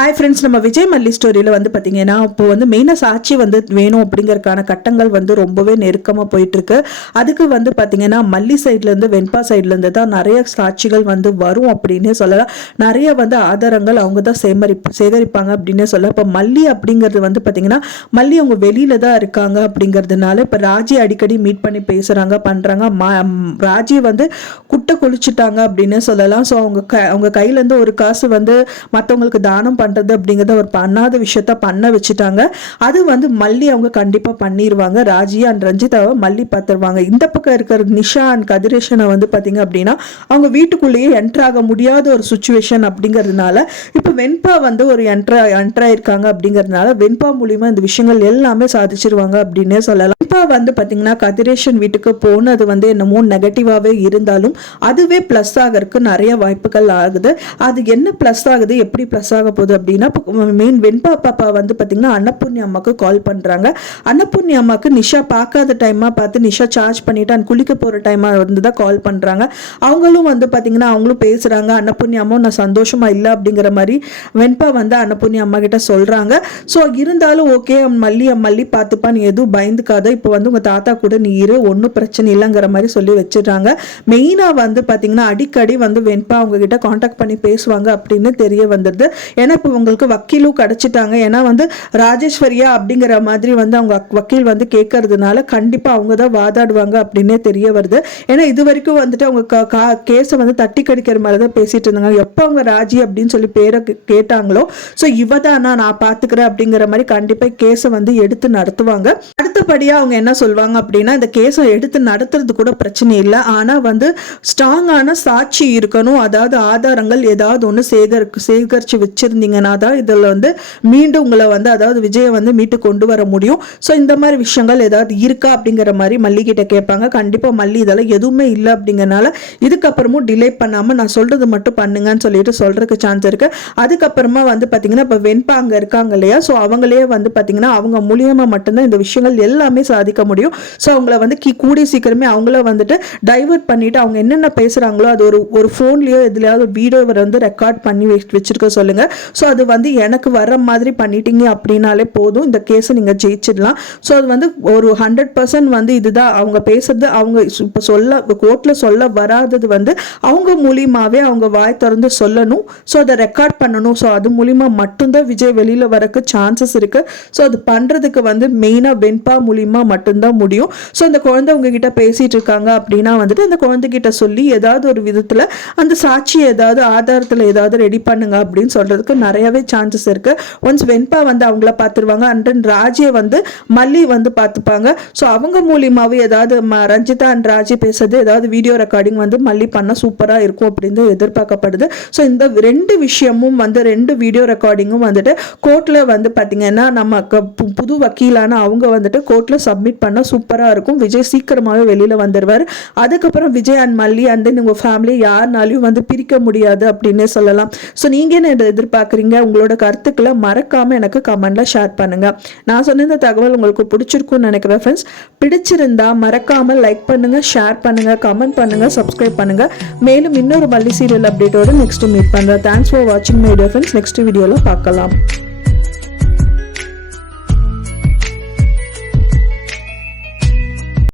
Hi friends, நம்ம விஜய் மல்லி ஸ்டோரியில் வந்து பார்த்தீங்கன்னா இப்போ வந்து மெயினாக சாட்சி வந்து வேணும் அப்படிங்கறதுக்கான கட்டங்கள் வந்து ரொம்பவே நெருக்கமாக போயிட்டுருக்கு. அதுக்கு வந்து பார்த்தீங்கன்னா மல்லி சைட்லேருந்து வெண்பா சைட்லேருந்து தான் நிறைய சாட்சிகள் வந்து வரும் அப்படின்னே சொல்லலாம். நிறைய வந்து ஆதாரங்கள் அவங்க தான் சேகரிப்பாங்க அப்படின்னே சொல்லலாம். இப்போ மல்லி அப்படிங்கிறது வந்து பார்த்தீங்கன்னா மல்லி அவங்க வெளியில தான் இருக்காங்க அப்படிங்கிறதுனால இப்போ ராஜி அடிக்கடி மீட் பண்ணி பேசுகிறாங்க பண்ணுறாங்க. ராஜி வந்து குட்டை குளிச்சுட்டாங்க அப்படின்னு சொல்லலாம். ஸோ அவங்க கையிலேருந்து ஒரு காசு வந்து மற்றவங்களுக்கு தானம் பண்றது அப்படிங்கறத ஒரு பண்ணாத விஷயத்த பண்ண வச்சுட்டாங்க. அது வந்து மல்லி அவங்க கண்டிப்பா பண்ணிடுவாங்க. ராஜி அண்ட் ரஞ்சிதாவை மல்லி பார்த்துருவாங்க. இந்த பக்கம் இருக்கிற நிஷா அண்ட் கதிரேஷனை வந்து பாத்தீங்க அப்படின்னா அவங்க வீட்டுக்குள்ளேயே என்டர் ஆக முடியாத ஒரு சுச்சுவேஷன் அப்படிங்கிறதுனால இப்போ வெண்பா வந்து ஒரு என்டர் ஆயிருக்காங்க அப்படிங்கிறதுனால வெண்பா மூலியமா இந்த விஷயங்கள் எல்லாமே சாதிச்சிருவாங்க அப்படின்னே சொல்லலாம். வெண்பா வந்து பாத்தீங்கன்னா கதிரேஷன் வீட்டுக்கு போனது வந்து என்னமோ நெகட்டிவாவே இருந்தாலும் அதுவே பிளஸ் ஆகிறதுக்கு நிறைய வாய்ப்புகள் ஆகுது. அது என்ன பிளஸ் ஆகுது, எப்படி பிளஸ் ஆக போகுது அப்படின்னா மெயின் வெண்பா பாப்பா வந்து பார்த்தீங்கன்னா அன்னபூர்ணி அம்மாவுக்கு கால் பண்ணுறாங்க. அன்னபூர்ணி அம்மாவுக்கு நிஷா பார்க்காத டைமாக பார்த்து நிஷா சார்ஜ் பண்ணிட்டு அண்ட் குளிக்க போகிற டைமாக வந்து தான் கால் பண்ணுறாங்க. அவங்களும் வந்து பார்த்தீங்கன்னா அவங்களும் பேசுகிறாங்க. அன்னபூர்ணி அம்மாவும் நான் சந்தோஷமாக இல்லை அப்படிங்கிற மாதிரி வெண்பா வந்து அன்னபூர்ணி அம்மா கிட்ட சொல்கிறாங்க. ஸோ இருந்தாலும் ஓகே மல்லி பார்த்துப்பா, நீ எதுவும் பயந்துக்காத, இப்போ வந்து உங்கள் தாத்தா கூட நீ இரு, ஒன்றும் பிரச்சனை இல்லைங்கிற மாதிரி சொல்லி வச்சிடுறாங்க. மெயினாக வந்து பார்த்தீங்கன்னா அடிக்கடி வந்து வெண்பா அவங்க கிட்ட கான்டாக்ட் பண்ணி பேசுவாங்க அப்படின்னு தெரிய வந்துடுது. ஏன்னா இப்போ உங்களுக்கு வக்கீலும் கிடைச்சிட்டாங்க. ஏன்னா வந்து ராஜேஸ்வரியா அப்படிங்கிற மாதிரி வந்து அவங்க வக்கீல் வந்து கேட்கறதுனால கண்டிப்பா அவங்க தான் வாதாடுவாங்க அப்படின்னே தெரிய வருது. ஏன்னா இது வரைக்கும் வந்துட்டு அவங்க கேஸை வந்து தட்டி கடிக்கிற மாதிரி தான் பேசிட்டு இருந்தாங்க. எப்போ அவங்க ராஜி அப்படின்னு சொல்லி பேரை கேட்டாங்களோ ஸோ இவதானா நான் பார்த்துக்கிறேன் அப்படிங்கிற மாதிரி கண்டிப்பா கேஸை வந்து எடுத்து நடத்துவாங்க. அடுத்தபடியா அவங்க என்ன சொல்லுவாங்க அப்படின்னா இந்த கேஸை எடுத்து நடத்துறது கூட பிரச்சனை இல்லை, ஆனா வந்து ஸ்ட்ராங்கான சாட்சி இருக்கணும், அதாவது ஆதாரங்கள் ஏதாவது ஒன்று சேகரிச்சு வச்சிருந்தீங்கன்னா தான் இதில் வந்து மீண்டும் உங்களை வந்து அதாவது விஜயை வந்து மீட்டு கொண்டு வர முடியும். ஸோ இந்த மாதிரி விஷயங்கள் ஏதாவது இருக்கா அப்படிங்கிற மாதிரி மல்லி கிட்ட கேட்பாங்க. கண்டிப்பாக மல்லி இதெல்லாம் எதுவுமே இல்லை அப்படிங்கிறனால இதுக்கப்புறமும் டிலே பண்ணாமல் நான் சொல்றது மட்டும் பண்ணுங்கன்னு சொல்லிட்டு சொல்றதுக்கு சான்ஸ் இருக்கு. அதுக்கப்புறமா வந்து பார்த்தீங்கன்னா இப்போ வெண்பா அங்கே இருக்காங்க இல்லையா, ஸோ அவங்களே வந்து பார்த்தீங்கன்னா அவங்க மூலியமா மட்டும்தான் இந்த விஷயங்கள் எல்லாமே சாதிக்க முடியும். ஸோ அவங்கள வந்து கூடிய சீக்கிரமே அவங்கள வந்துட்டு டைவர்ட் பண்ணிட்டு அவங்க என்னென்ன பேசுறாங்களோ அது ஒரு ஃபோன்லயோ எதுலையாவது வீடியோ வந்து ரெக்கார்ட் பண்ணி வச்சிருக்க சொல்லுங்க. ஸோ அது வந்து எனக்கு வர மாதிரி பண்ணிட்டீங்க அப்படின்னாலே போதும், இந்த கேஸை நீங்கள் ஜெயிச்சிடலாம். ஸோ அது வந்து ஒரு 100% வந்து இதுதான் அவங்க பேசுறது. அவங்க இப்போ கோர்ட்டில் சொல்ல வராதது வந்து அவங்க மூலியமாகவே அவங்க வாய் திறந்து சொல்லணும். ஸோ அதை ரெக்கார்ட் பண்ணணும். ஸோ அது மூலியமா மட்டும்தான் விஜய் வெளியில் வரக்கு சான்சஸ் இருக்கு. ஸோ அது பண்ணுறதுக்கு வந்து மெயினாக வெண்பா மூலியமா மட்டும்தான் முடியும். ஸோ அந்த குழந்தை உங்ககிட்ட பேசிட்டு இருக்காங்க அப்படின்னா வந்துட்டு அந்த குழந்தைகிட்ட சொல்லி ஏதாவது ஒரு விதத்தில் அந்த சாட்சி ஏதாவது ஆதாரத்தில் ஏதாவது ரெடி பண்ணுங்க அப்படின்னு சொல்றதுக்கு நிறையவே சான்சஸ் இருக்கு. ஒன்ஸ் வெண்பா வந்து அவங்கள பார்த்துருவாங்க அண்ட் தென் ராஜியை வந்து மல்லி வந்து பார்த்துப்பாங்க. ஸோ அவங்க மூலியமாவே ஏதாவது ரஞ்சிதா அண்ட் ராஜி பேசுறது ஏதாவது வீடியோ ரெக்கார்டிங் வந்து மல்லி பண்ண சூப்பராக இருக்கும் அப்படின்னு எதிர்பார்க்கப்படுது. ஸோ இந்த ரெண்டு விஷயமும் வந்து ரெண்டு வீடியோ ரெக்கார்டிங்கும் வந்துட்டு கோர்ட்டில் வந்து பார்த்தீங்கன்னா நம்ம புது வக்கீலான அவங்க வந்துட்டு கோர்ட்டில் சப்மிட் பண்ண சூப்பராக இருக்கும். விஜய் சீக்கிரமாகவே வெளியில் வந்துடுவார். அதுக்கப்புறம் விஜய் அண்ட் மல்லி அண்ட் தென் உங்கள் ஃபேமிலி யாருனாலையும் வந்து பிரிக்க முடியாது அப்படின்னே சொல்லலாம். ஸோ நீங்கள் என்ன எதிர்பார்க்குறீங்க? உங்களோட கருத்துக்களை மறக்காம எனக்கு கமெண்ட்ல ஷேர் பண்ணுங்க. நான் சொன்ன இந்த தகவல் உங்களுக்கு பிடிச்சிருக்கும்னு நினைக்கிறேன் ஃப்ரெண்ட்ஸ். பிடிச்சிருந்தா மறக்காம லைக் பண்ணுங்க, ஷேர் பண்ணுங்க, கமெண்ட் பண்ணுங்க, சப்ஸ்கிரைப் பண்ணுங்க. மேலும் இன்னொரு மல்லி சீரியல் அப்டேட்டோட நெக்ஸ்ட் மீட் பண்றேன். தேங்க்ஸ் ஃபார் வாட்சிங் மை டியர் ஃப்ரெண்ட்ஸ். நெக்ஸ்ட் வீடியோல பார்க்கலாம்.